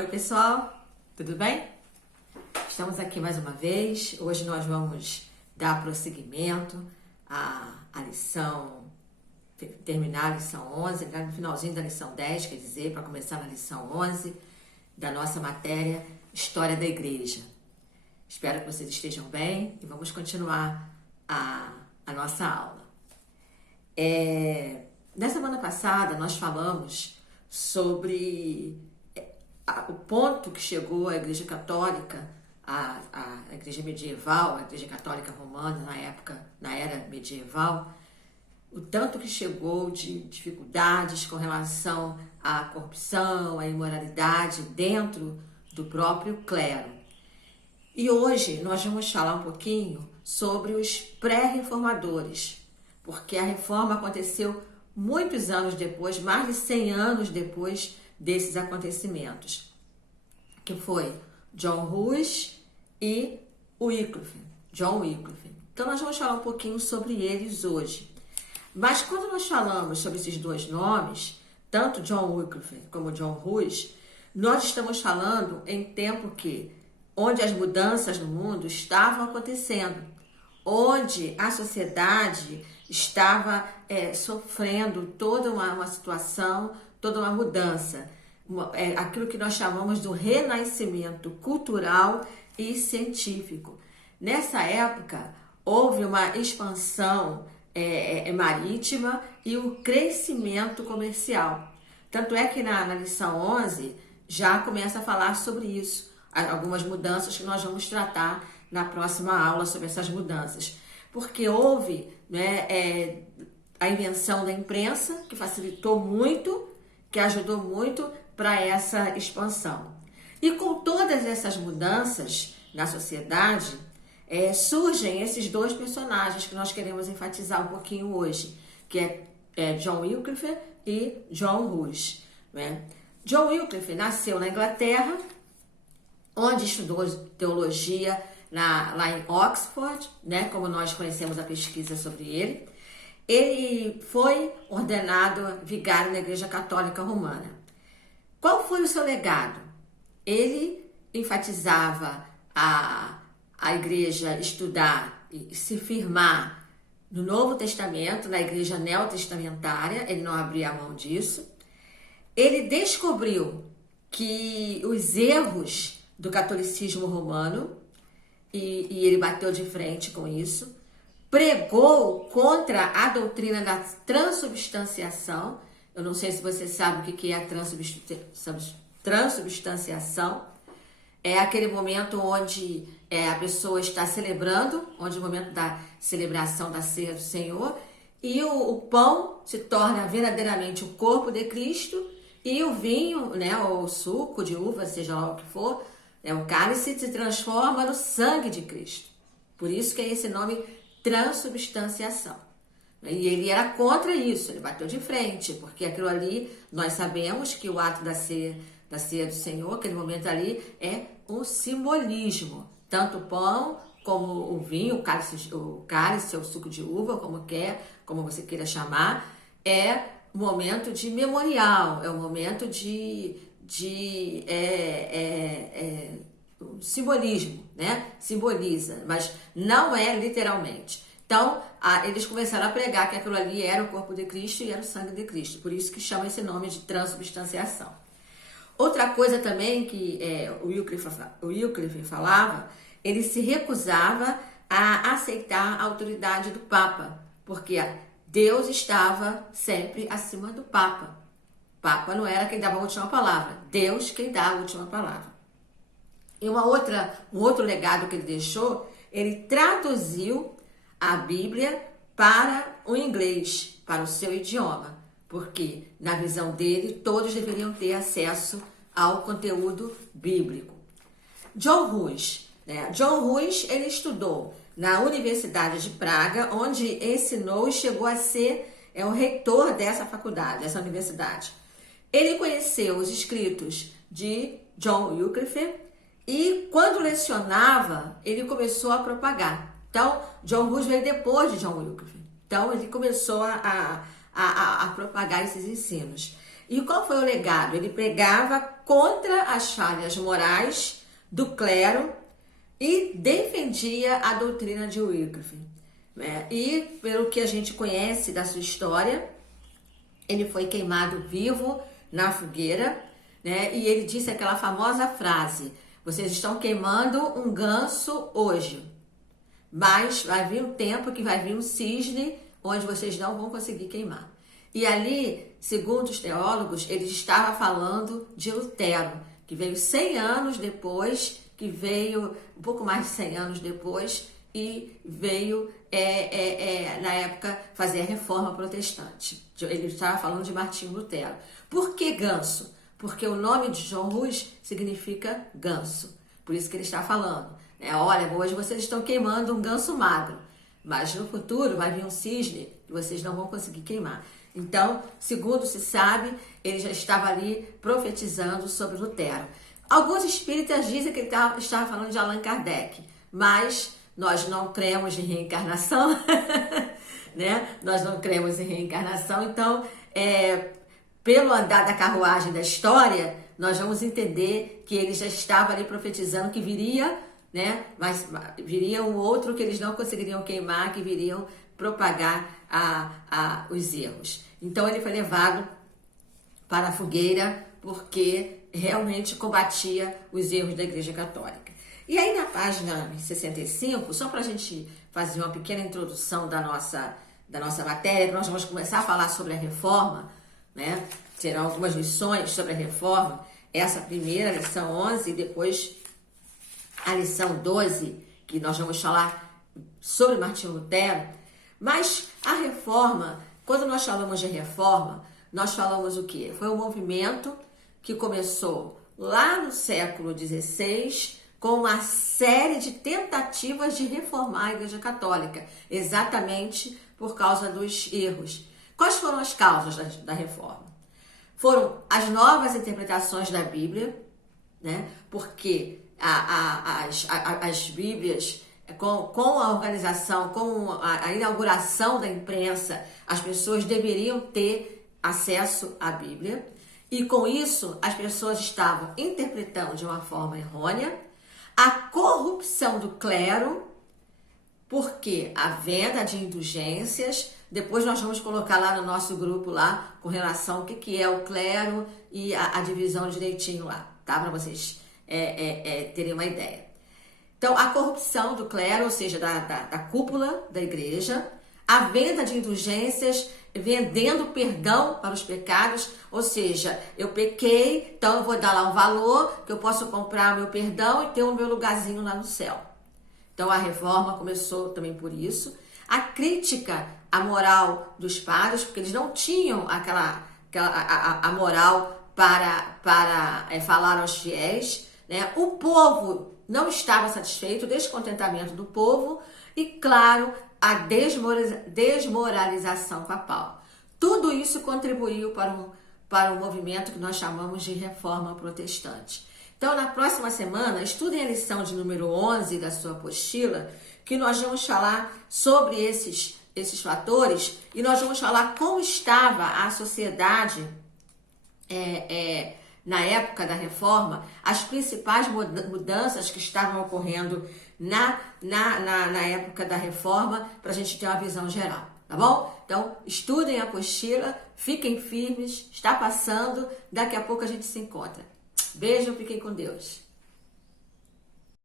Oi pessoal, tudo bem? Estamos aqui mais uma vez. Hoje nós vamos dar prosseguimento à lição, terminar a lição 11, entrar no finalzinho da lição 10, quer dizer, para começar na lição 11 da nossa matéria História da Igreja. Espero que vocês estejam bem e vamos continuar a nossa aula. Na semana passada nós falamos sobre o ponto que chegou a Igreja Católica, a Igreja medieval, a Igreja Católica Romana na era medieval, o tanto que chegou de dificuldades com relação à corrupção, à imoralidade dentro do próprio clero. E hoje nós vamos falar um pouquinho sobre os pré-reformadores, porque a reforma aconteceu muitos anos depois, mais de 100 anos depois desses acontecimentos, que foi John Hus e John Wycliffe. Então nós vamos falar um pouquinho sobre eles hoje. Mas quando nós falamos sobre esses dois nomes, tanto John Wycliffe como John Hus, nós estamos falando em tempo onde as mudanças no mundo estavam acontecendo, onde a sociedade estava sofrendo toda uma situação, toda uma mudança, aquilo que nós chamamos do renascimento cultural e científico. Nessa época, houve uma expansão marítima e o crescimento comercial. Tanto é que na lição 11 já começa a falar sobre isso, algumas mudanças que nós vamos tratar na próxima aula sobre essas mudanças. Porque houve a invenção da imprensa, que facilitou muito, que ajudou muito para essa expansão. E com todas essas mudanças na sociedade, surgem esses dois personagens que nós queremos enfatizar um pouquinho hoje, que é John Wycliffe e John Hus. John Wycliffe nasceu na Inglaterra, onde estudou teologia lá em Oxford, como nós conhecemos a pesquisa sobre ele. Ele foi ordenado vigário na Igreja Católica Romana. Qual foi o seu legado? Ele enfatizava a igreja estudar e se firmar no Novo Testamento, na igreja neotestamentária, ele não abria a mão disso. Ele descobriu que os erros do catolicismo romano, e ele bateu de frente com isso, pregou contra a doutrina da transubstanciação. Eu não sei se você sabe o que é a transubstanciação. É aquele momento onde a pessoa está celebrando, onde é o momento da celebração da ceia do Senhor, e o pão se torna verdadeiramente o corpo de Cristo, e o vinho, ou o suco de uva, seja lá o que for, o cálice se transforma no sangue de Cristo. Por isso que é esse nome transubstanciação. E ele era contra isso, ele bateu de frente, porque aquilo ali, nós sabemos que o ato da ceia do Senhor, aquele momento ali, é um simbolismo. Tanto o pão, como o vinho, o cálice ou suco de uva, como você queira chamar, é um momento de memorial, é um momento de simbolismo, simboliza, mas não é literalmente. Então, eles começaram a pregar que aquilo ali era o corpo de Cristo e era o sangue de Cristo, por isso que chama esse nome de transubstanciação. Outra coisa também que o Wycliffe falava, ele se recusava a aceitar a autoridade do Papa, porque Deus estava sempre acima do Papa. O Papa não era quem dava a última palavra, Deus quem dá a última palavra. E um outro legado que ele deixou, ele traduziu a Bíblia para o inglês, para o seu idioma, porque na visão dele todos deveriam ter acesso ao conteúdo bíblico. John Hus, ele estudou na Universidade de Praga, onde ensinou e chegou a ser o reitor dessa faculdade, dessa universidade. Ele conheceu os escritos de John Wycliffe e, quando lecionava, ele começou a propagar. Então, John Hus veio depois de John Wycliffe. Então, ele começou a propagar esses ensinos. E qual foi o legado? Ele pregava contra as falhas morais do clero e defendia a doutrina de Wycliffe. E pelo que a gente conhece da sua história, ele foi queimado vivo na fogueira, né? E ele disse aquela famosa frase: vocês estão queimando um ganso hoje, mas vai vir um tempo que vai vir um cisne onde vocês não vão conseguir queimar. E ali, segundo os teólogos, ele estava falando de Lutero, que veio 100 anos depois, que veio um pouco mais de 100 anos depois, e veio, na época, fazer a reforma protestante. Ele estava falando de Martinho Lutero. Por que ganso? Porque o nome de John Hus significa ganso. Por isso que ele está falando. Olha, hoje vocês estão queimando um ganso magro, mas no futuro vai vir um cisne e vocês não vão conseguir queimar. Então, segundo se sabe, ele já estava ali profetizando sobre Lutero. Alguns espíritas dizem que ele estava falando de Allan Kardec, mas nós não cremos em reencarnação, né? Nós não cremos em reencarnação, então, pelo andar da carruagem da história, nós vamos entender que ele já estava ali profetizando que viria, né? Mas viria um outro que eles não conseguiriam queimar, que viriam propagar os erros. Então ele foi levado para a fogueira porque realmente combatia os erros da Igreja Católica. E aí na página 65, só para a gente fazer uma pequena introdução da nossa matéria, nós vamos começar a falar sobre a reforma, né? Serão algumas lições sobre a reforma. Essa primeira, lição 11, e depois a lição 12, que nós vamos falar sobre Martinho Lutero. Mas a reforma, quando nós falamos de reforma, nós falamos o quê? Foi um movimento que começou lá no século XVI com uma série de tentativas de reformar a Igreja Católica, exatamente por causa dos erros. Quais foram as causas da reforma? Foram as novas interpretações da Bíblia, né? Porque as Bíblias, com a organização, com a inauguração da imprensa, as pessoas deveriam ter acesso à Bíblia. E com isso, as pessoas estavam interpretando de uma forma errônea. A corrupção do clero, porque a venda de indulgências, depois nós vamos colocar lá no nosso grupo lá, com relação ao que é o clero e a divisão direitinho lá, tá? Para vocês terem uma ideia. Então, a corrupção do clero, ou seja, da cúpula da igreja, a venda de indulgências, vendendo perdão para os pecados, ou seja, eu pequei, então eu vou dar lá um valor que eu posso comprar meu perdão e ter o meu lugarzinho lá no céu. Então a reforma começou também por isso. A crítica à moral dos padres, porque eles não tinham a moral para falar aos fiéis, né? O povo não estava satisfeito, o descontentamento do povo e, claro, a desmoralização papal. Tudo isso contribuiu para um movimento que nós chamamos de reforma protestante. Então, na próxima semana, estudem a lição de número 11 da sua apostila, que nós vamos falar sobre esses fatores e nós vamos falar como estava a sociedade na época da reforma, as principais mudanças que estavam ocorrendo na época da reforma, para a gente ter uma visão geral, tá bom? Então, estudem a apostila, fiquem firmes, está passando, daqui a pouco a gente se encontra. Beijo, fiquem com Deus.